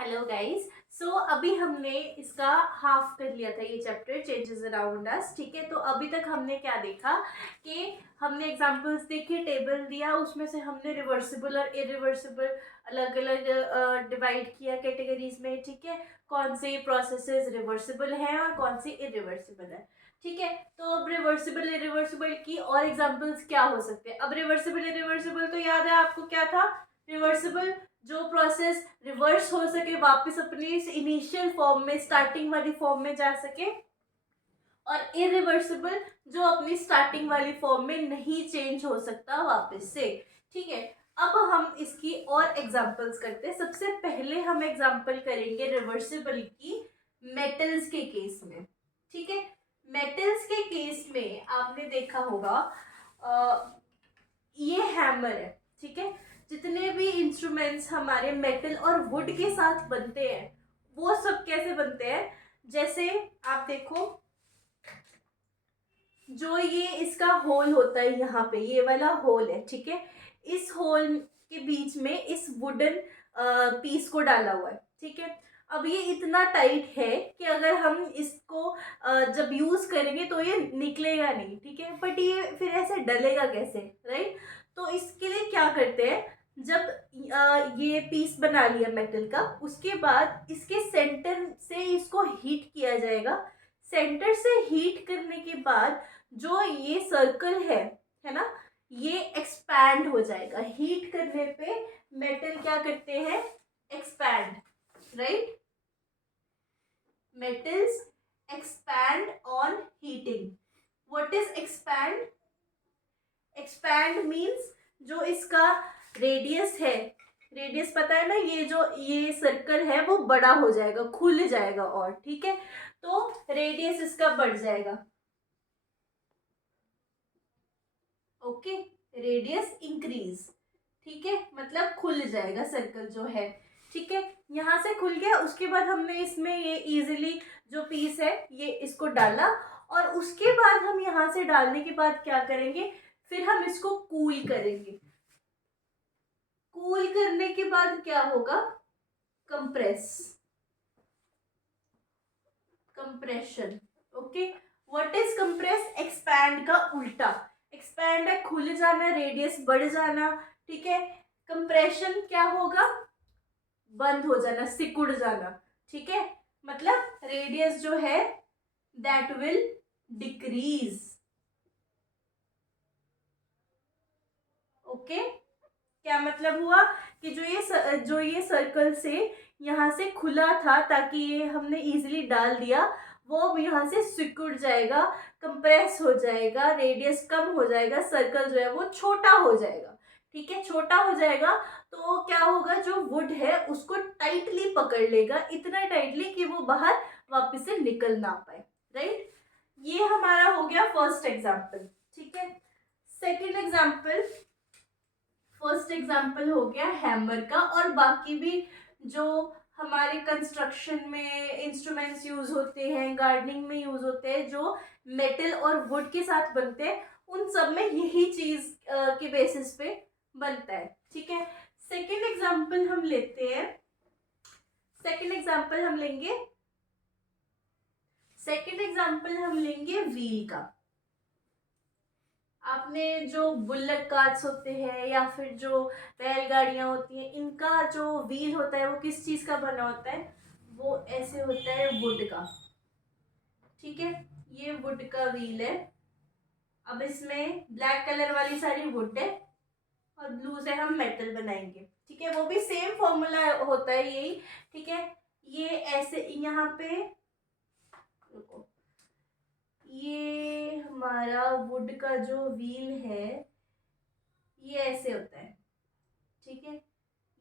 Hello guys. सो अभी हमने इसका हाफ कर लिया था, ये चैप्टर चेंजेस अराउंड अस। ठीक है, तो अभी तक हमने क्या देखा कि हमने एग्जांपल्स देखे, टेबल दिया, उसमें से हमने रिवर्सिबल और इरिवर्सिबल अलग अलग डिवाइड किया कैटेगरीज में। ठीक है, कौन से प्रोसेसेस रिवर्सिबल हैं और कौन से इरिवर्सिबल है। ठीक है, तो अब रिवर्सिबल इरिवर्सिबल की और एग्जांपल्स क्या हो सकते हैं। अब रिवर्सिबल इरिवर्सिबल तो याद है आपको क्या था। रिवर्सिबल जो प्रोसेस रिवर्स हो सके, वापस अपनी इनिशियल फॉर्म में, स्टार्टिंग वाली फॉर्म में जा सके, और इरिवर्सिबल जो अपनी स्टार्टिंग वाली फॉर्म में नहीं चेंज हो सकता वापस से। ठीक है, अब हम इसकी और एग्जांपल्स करते हैं। सबसे पहले हम एग्जांपल करेंगे रिवर्सिबल की मेटल्स के केस में। ठीक है, मेटल्स के केस में आपने देखा होगा ये हैमर है। ठीक है, जितने भी इंस्ट्रूमेंट्स हमारे मेटल और वुड के साथ बनते हैं वो सब कैसे बनते हैं। जैसे आप देखो, जो ये इसका होल होता है, यहाँ पे ये वाला होल है। ठीक है, इस होल के बीच में इस वुडन पीस को डाला हुआ है। ठीक है, अब ये इतना टाइट है कि अगर हम इसको जब यूज करेंगे तो ये निकलेगा नहीं। ठीक है, बट ये फिर ऐसे डलेगा कैसे, राइट। तो इसके लिए क्या करते हैं, जब ये पीस बना लिया मेटल का, उसके बाद इसके सेंटर से इसको हीट किया जाएगा। सेंटर से हीट करने के बाद जो ये सर्कल है ना, ये एक्सपैंड हो जाएगा। हीट करने पे मेटल क्या करते हैं, expand, right. metals expand on heating. what is expand? expand means जो इसका रेडियस है, रेडियस पता है ना, ये जो ये सर्कल है वो बड़ा हो जाएगा, खुल जाएगा। और ठीक है, तो रेडियस इसका बढ़ जाएगा। Okay, radius increase. ठीक है, मतलब खुल जाएगा सर्कल जो है। ठीक है, यहाँ से खुल गया, उसके बाद हमने इसमें ये इजीली जो पीस है ये इसको डाला, और उसके बाद हम यहाँ से डालने के बाद क्या करेंगे, फिर हम इसको कूल करेंगे। कूल करने के बाद क्या होगा, compress, compression. Okay, what is compress? Expand का उल्टा। एक्सपैंड है खुल जाना, रेडियस बढ़ जाना। ठीक है, कंप्रेशन क्या होगा, बंद हो जाना, सिकुड़ जाना। ठीक है, मतलब रेडियस जो है दैट विल डिक्रीज। ओके, क्या मतलब हुआ कि जो ये सर्कल से यहाँ से खुला था ताकि ये हमने इजीली डाल दिया, वो अब यहाँ से सिकुड़ जाएगा, कंप्रेस हो जाएगा, रेडियस कम हो जाएगा, सर्कल जो है वो छोटा हो जाएगा। ठीक है, छोटा हो जाएगा तो क्या होगा, जो वुड है उसको टाइटली पकड़ लेगा, इतना टाइटली कि वो बाहर वापस से निकल ना पाए, राइट। ये हमारा हो गया फर्स्ट एग्जाम्पल। ठीक है, सेकेंड एग्जाम्पल, फर्स्ट एग्जाम्पल हो गया हैमर का, और बाकी भी जो हमारे कंस्ट्रक्शन में इंस्ट्रूमेंट्स यूज होते हैं, गार्डनिंग में यूज होते हैं, जो मेटल और वुड के साथ बनते हैं, उन सब में यही चीज के बेसिस पे बनता है। ठीक है, सेकेंड एग्जाम्पल हम लेते हैं, सेकेंड एग्जाम्पल हम लेंगे, सेकेंड एग्जाम्पल हम लेंगे व्हील का। आपने जो बुल्लट कार्ट्स होते हैं या फिर जो बैलगाड़ियां होती हैं, इनका जो व्हील होता है वो किस चीज का बना होता है, वो ऐसे होता है वुड का। ठीक है, ये वुड का व्हील है। अब इसमें ब्लैक कलर वाली सारी वुड है और ब्लू से हम मेटल बनाएंगे। ठीक है, वो भी सेम फॉर्मूला होता है यही। ठीक है, ये ऐसे यहाँ पे, रुको, ये हमारा वुड का जो व्हील है ये ऐसे होता है। ठीक है,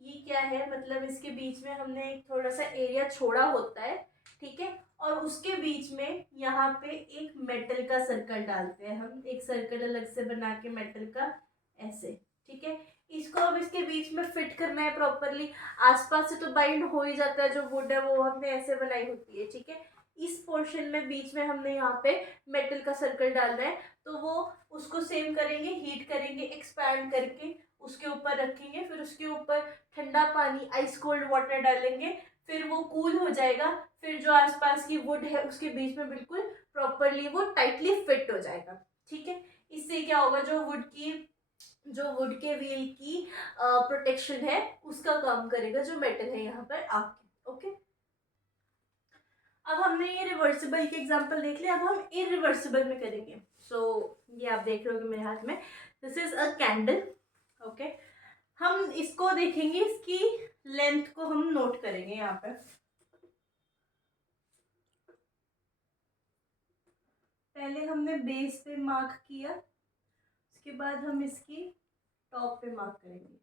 ये क्या है, मतलब इसके बीच में हमने एक थोड़ा सा एरिया छोड़ा होता है। ठीक है, और उसके बीच में यहाँ पे एक मेटल का सर्कल डालते हैं हम, एक सर्कल अलग से बना के मेटल का, ऐसे। ठीक है, इसको अब इसके बीच में फिट करना है प्रॉपरली। आसपास से तो बाइंड हो ही जाता है, जो वुड है वो हमने ऐसे बनाई होती है। ठीक है, इस पोर्शन में बीच में हमने यहाँ पे मेटल का सर्कल डालना है, तो वो उसको सेम करेंगे, हीट करेंगे, एक्सपैंड करके उसके ऊपर रखेंगे, फिर उसके ऊपर ठंडा पानी, आइस कोल्ड वाटर डालेंगे, फिर वो कूल हो जाएगा, फिर जो आसपास की वुड है उसके बीच में बिल्कुल प्रॉपरली वो टाइटली फिट हो जाएगा। ठीक है, इससे क्या होगा, जो वुड के व्हील की प्रोटेक्शन है उसका काम करेगा, जो मेटल है यहाँ पर आके। ओके, अब हमने ये रिवर्सिबल के एग्जांपल देख लिया, अब हम इरिवर्सिबल में करेंगे। सो ये आप देख रहे हो कि मेरे हाथ में this is a candle. Okay, हम इसको देखेंगे, इसकी लेंथ को हम नोट करेंगे यहाँ पर। पहले हमने बेस पे मार्क किया, उसके बाद हम इसकी टॉप पे मार्क करेंगे।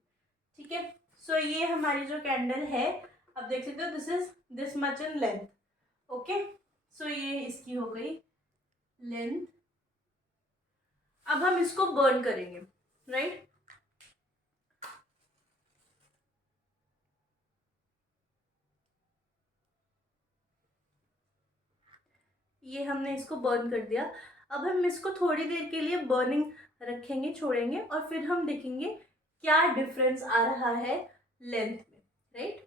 ठीक है, सो ये हमारी जो कैंडल है, आप देख सकते हो this is this much in length. Okay, so ये इसकी हो गई लेंथ। अब हम इसको बर्न करेंगे, राइट। ये हमने इसको बर्न कर दिया। अब हम इसको थोड़ी देर के लिए बर्निंग रखेंगे, छोड़ेंगे, और फिर हम देखेंगे क्या डिफरेंस आ रहा है लेंथ में, राइट।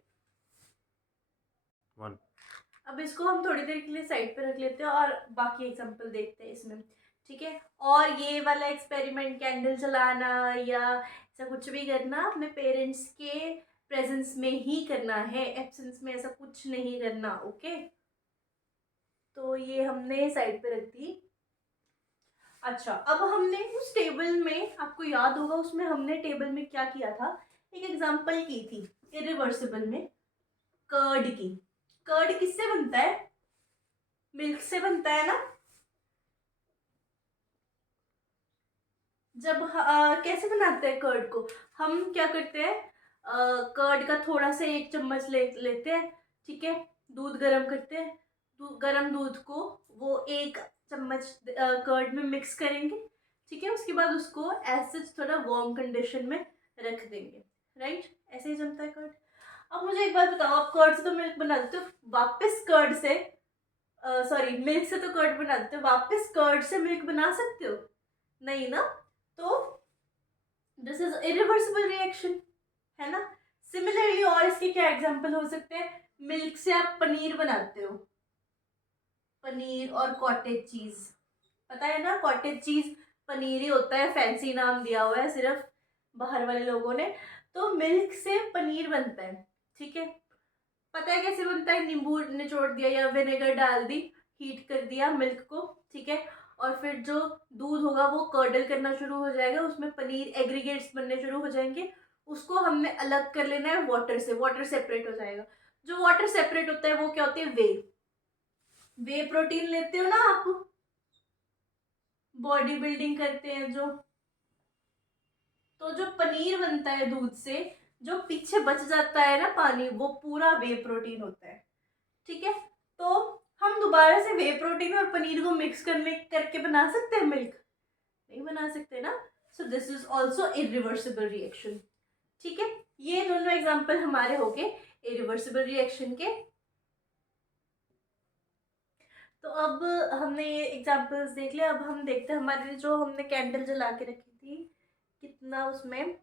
अब इसको हम थोड़ी देर के लिए साइड पे रख लेते हैं और बाकी एग्जांपल देखते हैं इसमें। ठीक है, और ये वाला एक्सपेरिमेंट कैंडल जलाना या ऐसा कुछ भी करना अपने पेरेंट्स के प्रेजेंस में ही करना है, एब्सेंस में ऐसा कुछ नहीं करना। ओके, तो ये हमने साइड पे रख दी। अच्छा, अब हमने उस टेबल में, आपको याद होगा उसमें हमने टेबल में क्या किया था, एक एग्जांपल की थी इरिवर्सिबल में कर्ड की। कर्ड किससे बनता है, मिल्क से बनता है ना। जब कैसे बनाते हैं कर्ड को, हम क्या करते हैं, कर्ड का थोड़ा सा एक चम्मच लेते हैं। ठीक है, दूध गर्म करते हैं, गर्म दूध को वो एक चम्मच कर्ड में मिक्स करेंगे। ठीक है, उसके बाद उसको ऐसे थोड़ा वार्म कंडीशन में रख देंगे, राइट। ऐसे ही जमता है कर्ड। अब मुझे एक बात बताओ, आप कर्ड से तो मिल्क बना देते हो, वापस कर्ड से सॉरी मिल्क से तो कर्ड बना देते हो, वापस कर्ड से मिल्क बना सकते हो, नहीं ना। तो दिस इज इरिवर्सिबल रिएक्शन, है ना। सिमिलरली और इसके क्या एग्जांपल हो सकते हैं, मिल्क से आप पनीर बनाते हो, पनीर और कॉटेज चीज, पता है ना, कॉटेज चीज पनीर ही होता है, फैंसी नाम दिया हुआ है सिर्फ बाहर वाले लोगों ने। तो मिल्क से पनीर बनता है। ठीक है, पता है कैसे बनता है, नींबू निचोड़ दिया या विनेगर डाल दी, हीट कर दिया मिल्क को। ठीक है, और फिर जो दूध होगा वो कर्डल करना शुरू हो जाएगा, उसमें पनीर एग्रीगेट्स बनने शुरू हो जाएंगे। उसको हमने अलग कर लेना है वाटर से, वाटर सेपरेट हो जाएगा। जो वाटर सेपरेट होता है वो क्या होती है, वे। वे प्रोटीन लेते हो ना आप, बॉडी बिल्डिंग करते हैं जो, तो जो पनीर बनता है दूध से, जो पीछे बच जाता है ना पानी, वो पूरा वे प्रोटीन होता है। ठीक है, तो हम दोबारा से वे प्रोटीन और पनीर को मिक्स करके बना सकते हैं मिल्क, नहीं बना सकते ना। So this is also irreversible reaction. ठीक है, ये दोनों एग्जाम्पल हमारे हो गए इरिवर्सिबल रिएक्शन के। तो अब हमने ये एग्जाम्पल्स देख लिया, अब हम देखते हैं हमारे जो हमने कैंडल जला के रखी थी कितना उसमें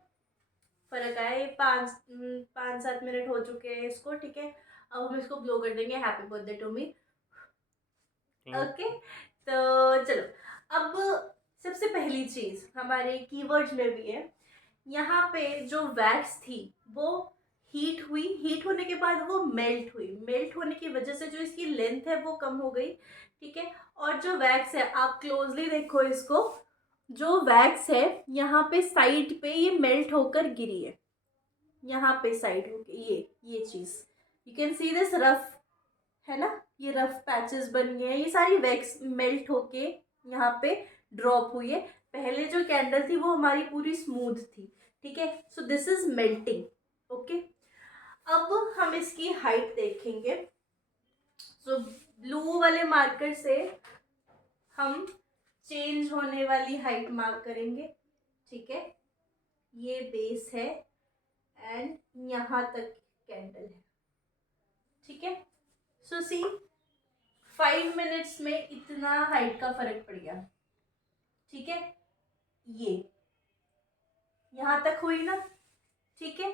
फर्क आया। ये 5-7 मिनट हो चुके हैं इसको। ठीक है, अब हम इसको ब्लो कर देंगे, happy birthday to me. Okay, तो चलो, अब सबसे पहली चीज हमारे कीवर्ड्स में भी है, यहाँ पे जो वैक्स थी वो हीट हुई, हीट होने के बाद वो मेल्ट हुई, मेल्ट होने की वजह से जो इसकी लेंथ है वो कम हो गई। ठीक है, और जो वैक्स है, आप क्लोजली देखो इसको, जो वैक्स है यहाँ पे साइड पे ये मेल्ट होकर गिरी है, यहाँ पे साइड होके ये चीज, you can see this rough, है ना, ये रफ पैचेस बन गए हैं, ये सारी वैक्स मेल्ट होके यहाँ पे ड्रॉप हुई है। पहले जो कैंडल थी वो हमारी पूरी स्मूथ थी। ठीक है, so this is melting. Okay, अब हम इसकी हाइट देखेंगे। सो ब्लू वाले मार्कर से हम चेंज होने वाली हाइट मार्क करेंगे। ठीक है, ये बेस है एंड यहाँ तक कैंडल है। ठीक है, सो सी 5 मिनट्स में इतना हाइट का फर्क पड़ गया। ठीक है, ये यहां तक हुई ना। ठीक है,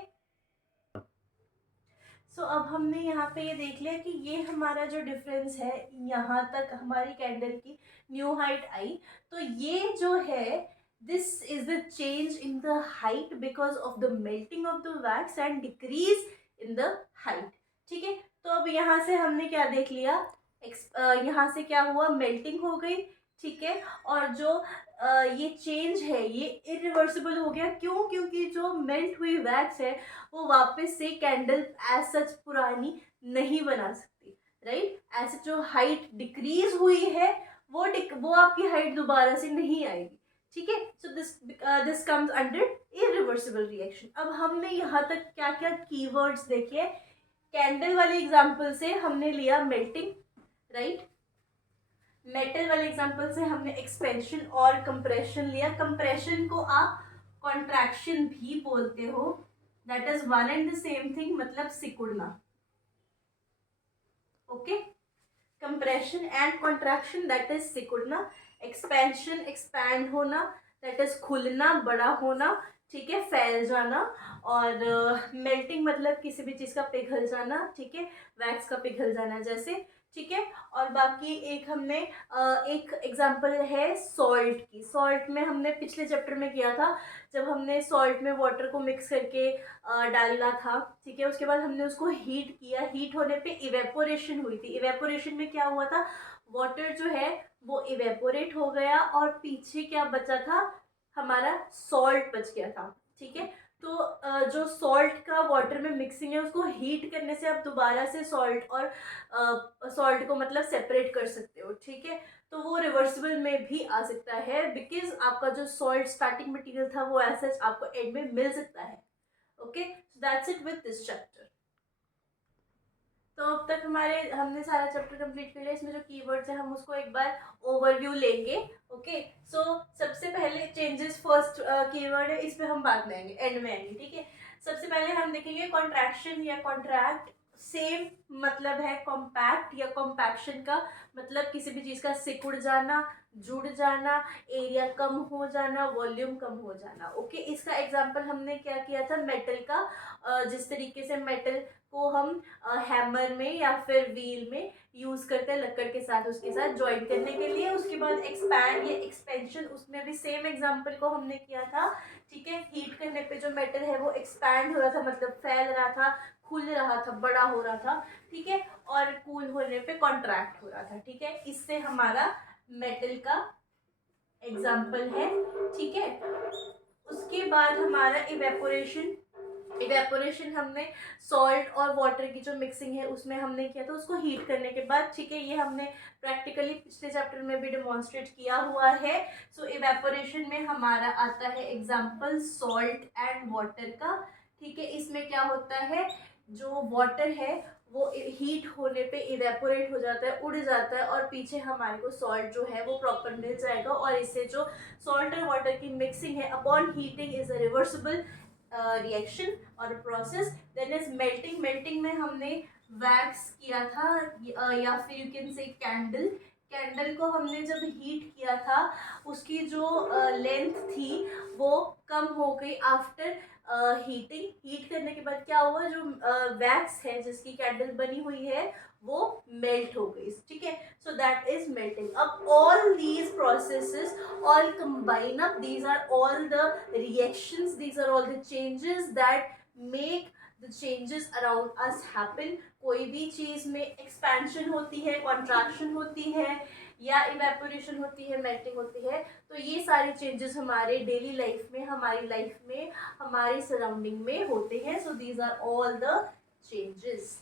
सो अब हमने यहाँ पे ये देख लिया कि ये हमारा जो डिफरेंस है, यहाँ तक हमारी कैंडल की न्यू हाइट आई। तो ये जो है, this is the change in the height because of the melting of the wax and decrease in the height. ठीक है, तो अब यहाँ से हमने क्या देख लिया, यहाँ से क्या हुआ, मेल्टिंग हो गई। ठीक है, और जो ये चेंज है ये इरिवर्सिबल हो गया। क्यों? क्योंकि जो मेल्ट हुई वैक्स है वो वापस से कैंडल एज सच पुरानी नहीं बना सकती, राइट। ऐसे जो हाइट डिक्रीज हुई है वो आपकी हाइट दोबारा से नहीं आएगी। ठीक है, so this comes under irreversible reaction. अब हमने यहाँ तक क्या क्या कीवर्ड्स देखे। कैंडल वाले एग्जाम्पल से हमने लिया मेल्टिंग, राइट। मेटल वाले एग्जांपल से हमने एक्सपेंशन और कंप्रेशन लिया। कंप्रेशन को आप कॉन्ट्रैक्शन भी बोलते हो, that is one and the same thing, मतलब सिकुड़ना। Okay, compression and contraction that is सिकुड़ना। एक्सपेंशन एक्सपैंड होना, दैट इज खुलना, बड़ा होना। ठीक है, फैल जाना। और मेल्टिंग मतलब किसी भी चीज़ का पिघल जाना। ठीक है, वैक्स का पिघल जाना जैसे। ठीक है, और बाकी एक हमने एक एग्जांपल है सॉल्ट की। सॉल्ट में हमने पिछले चैप्टर में किया था, जब हमने सॉल्ट में वाटर को मिक्स करके डालना था। ठीक है, उसके बाद हमने उसको हीट किया। हीट होने पे इवेपोरेशन हुई थी। इवेपोरेशन में क्या हुआ था, वाटर जो है वो इवेपोरेट हो गया और पीछे क्या बचा था, हमारा सॉल्ट बच गया था। ठीक है, तो जो सॉल्ट का वाटर में मिक्सिंग है उसको हीट करने से आप दोबारा से सॉल्ट और सॉल्ट को मतलब सेपरेट कर सकते हो। ठीक है, तो वो रिवर्सिबल में भी आ सकता है, बिकॉज आपका जो सॉल्ट स्टार्टिंग मटेरियल था वो ऐसा आपको एंड में मिल सकता है। Okay, so that's it with this chapter. तो अब तक हमने सारा चैप्टर कंप्लीट कर लिया। इसमें जो कीवर्ड्स है हम उसको एक बार ओवरव्यू लेंगे। ओके, सो सबसे पहले चेंजेस फर्स्ट कीवर्ड है, इस पे हम बात में आएंगे, एंड में आएंगे। ठीक है, सबसे पहले हम देखेंगे कॉन्ट्रैक्शन या कॉन्ट्रैक्ट। सेम मतलब है कॉम्पैक्ट या कॉम्पैक्शन का, मतलब किसी भी चीज़ का सिकुड़ जाना, जुड़ जाना, एरिया कम हो जाना, वॉल्यूम कम हो जाना। ओके, इसका एग्जांपल हमने क्या किया था, मेटल का। जिस तरीके से मेटल को हम हैमर में या फिर व्हील में यूज करते हैं लकड़ के साथ, उसके साथ ज्वाइन करने के लिए। उसके बाद एक्सपैंड या एक्सपेंशन, उसमें भी सेम एग्जांपल को हमने किया था। ठीक है, हीट करने पे जो मेटल है वो एक्सपैंड हो रहा था, मतलब फैल रहा था, खुल रहा था, बड़ा हो रहा था। ठीक है, और कूल होने पे कॉन्ट्रैक्ट हो रहा था। ठीक है, इससे हमारा मेटल का एग्जाम्पल है। ठीक है, उसके बाद हमारा इवेपोरेशन। इवेपोरेशन हमने सॉल्ट और वाटर की जो मिक्सिंग है उसमें हमने किया था, उसको हीट करने के बाद। ठीक है, ये हमने प्रैक्टिकली पिछले चैप्टर में भी डेमोन्स्ट्रेट किया हुआ है। सो इवेपोरेशन में हमारा आता है एग्जांपल सॉल्ट एंड वाटर का। ठीक है, इसमें क्या होता है, जो वाटर है वो हीट होने पे इवेपोरेट हो जाता है, उड़ जाता है, और पीछे हमारे को सॉल्ट जो है वो प्रॉपर मिल जाएगा। और इससे जो सॉल्ट और वाटर की मिक्सिंग है upon heating is a reversible reaction और process. Then is melting. Melting में हमने वैक्स किया था, या फिर you can say candle. Candle को हमने जब हीट किया था उसकी जो लेंथ थी वो कम हो गई आफ्टर हीटिंग। हीट करने के बाद क्या हुआ, जो वैक्स है जिसकी कैंडल बनी हुई है वो मेल्ट हो गई। ठीक है, सो दैट इज मेल्टिंग। अब all these processes all combine up, these are all the reactions, these are all the changes that make the changes around us happen। कोई भी चीज में एक्सपेंशन होती है, कॉन्ट्रैक्शन होती है, या इवेपोरेशन होती है, मेल्टिंग होती है, तो ये सारे चेंजेस हमारे डेली लाइफ में, हमारी लाइफ में, हमारी सराउंडिंग में होते हैं। So these are all the changes.